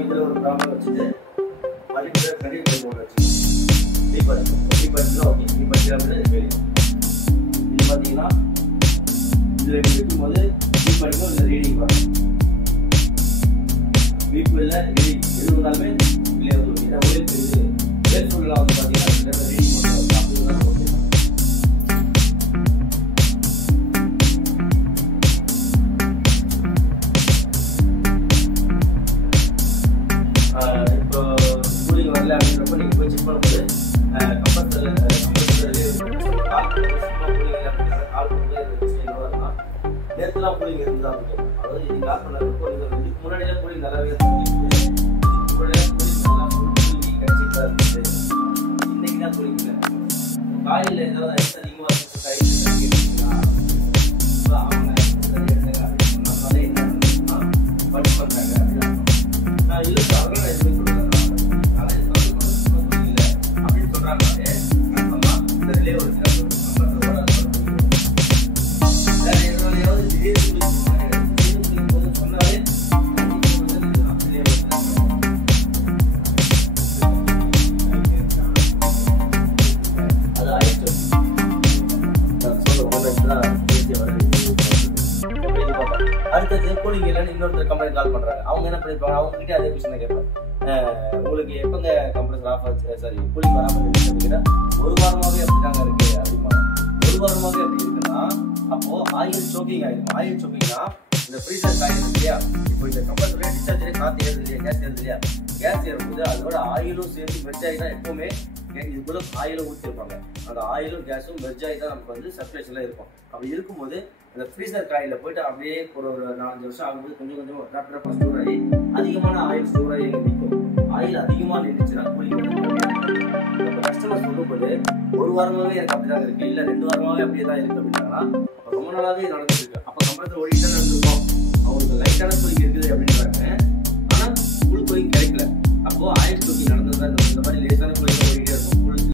இதில் ஒரு ப்ராப்ளம் வச்சுட்டு மல்டிபிளர் கண்டிப்பாக போட்டு வச்சு ஓகே இது பார்த்தீங்கன்னா இதில் வைக்கும்போது படிக்கும் இல்லை ரீடிங் வரும் வீப்பு இல்லை ரீடிங் எது வந்தாலுமே இல்லையே வந்து ஏன்னா ஒரே இது வேர்ஃபுல்லாக வந்து பார்த்தீங்கன்னா ரீடிங் மட்டும் அப்படிதான் ஓகே. இப்போ கூலிங் வரல அப்படின்றப்ப நீங்கள் போய் செக் பண்ணும்போது நேரத்துலாம் கூலிங் இருந்தா அதாவது இது கால் பண்ணப்போ இதுக்கு முன்னாடியெல்லாம் கூலிங் நல்லாவே இருந்துச்சு. முன்னாடியெல்லாம் கூலிங் நல்லா கூலிங் கிடைச்சிட்டு இருந்துச்சு. இன்னைக்கு தான் கூலிங் இல்லை. காலையில் ஏதாவது ஐஸ் அதிகமாக இருந்துச்சு அவங்க எடுத்தாங்க அப்படின்னு சொன்னாலே என்ன பண்ணி பண்ணுறாங்க அப்படின்னு நான் இல்லை அதெல்லாம் நான் எதுவுமே சொல்கிறேன் இல்லை அப்படின்னு சொல்கிறாங்களே கன்ஃபார்மாக இந்த ரிலே ஒரு அடுத்தது கூலிங் இல்லைன்னு இன்னொருத்தர் கம்பெனி கால் பண்றாங்க. அவங்க என்ன பண்ணிருப்பாங்க, அவங்க கிட்டே அதே கொஸ்டின் கேட்பாங்க, உங்களுக்கு எப்பங்க கம்ப்ரஸர் ஆஃப் ஆச்சு சாரி கூலிங் வராமல் இருக்குன்னா 1 வாரமாவே அப்படிதாங்க இருக்கு அப்படிமா. 1 வாரமாவே அப்படி இருக்குன்னா அப்போ ஆயில் சோக்கிங் ஆயிடும். ஆயில் சோக்கிங்னா இந்த ஃப்ரீசர் காயில் இல்லையா, இப்போ இந்த கம்ப்ரஸர்ல டிஸ்சார்ஜ்லேயே காற்று ஏறுது இல்லையா, கேஸ் ஏறுது இல்லையா, கேஸ் ஏறும்போது அதோட ஆயிலும் சேர்த்து மெர்ஜ் ஆகி தான் எப்பவுமே இதுக்குள்ள ஆயிலும் ஊற்றிருப்பாங்க. அந்த ஆயிலும் கேஸும் மெர்ஜ் ஆகி தான் நமக்கு வந்து சர்க்குலேஷன்ல இருக்கும். அப்படி இருக்கும்போது அந்த ஃப்ரீசர் காயில் போயிட்டு அப்படியே ஒரு 4-5 வருஷம் ஆகும்போது கொஞ்சம் கொஞ்சம் ரப்பரப்பா ஸ்டோர் ஆகி அதிகமான ஆயில் ஸ்டோர் ஆகி நிற்கும். ஆயில் அதிகமாக நின்றுச்சுன்னா கூலிங் இப்போ கஸ்டமர் சொல்லும்போது 1 வாரமாவே எனக்கு அப்படிதான் இருக்கு, இல்லை 2 வாரமாவே அப்படியே தான் இருக்கு அப்படின்னாங்கன்னா அப்போ ரொம்ப நாளாவே நடந்துருக்கு. அப்போ கம்ப்ரஸர் ஓடிட்டு தான் இருந்திருக்கும்.